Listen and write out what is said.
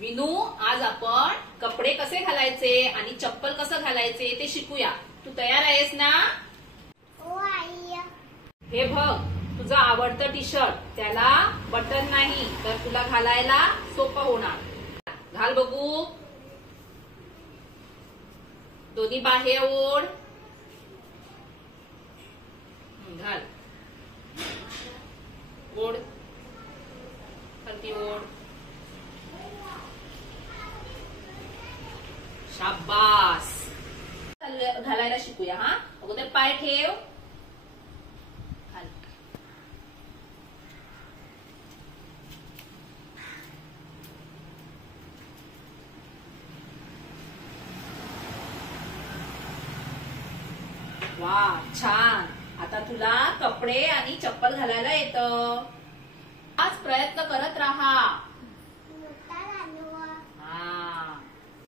विनू, आज आपण कपडे कसे घालायचे आणि चप्पल कसं घालायचे ते शिकूया. तू तयार आहेस ना? हो आई. हे बघ, तुझं आवडतं टी शर्ट, त्याला बटन नाही तर तुला घालायला सोपं होणार. घाल बघू. दोन्ही बाहे ओढ. घाल. ओढ. खालती ओढ. शाबास. घालायला शिकूया. हा, अगोदर पाय ठेव. घाल. वा, छान. आता तुला कपडे आणि चप्पल घालायला येतं. आज प्रयत्न करत राहा.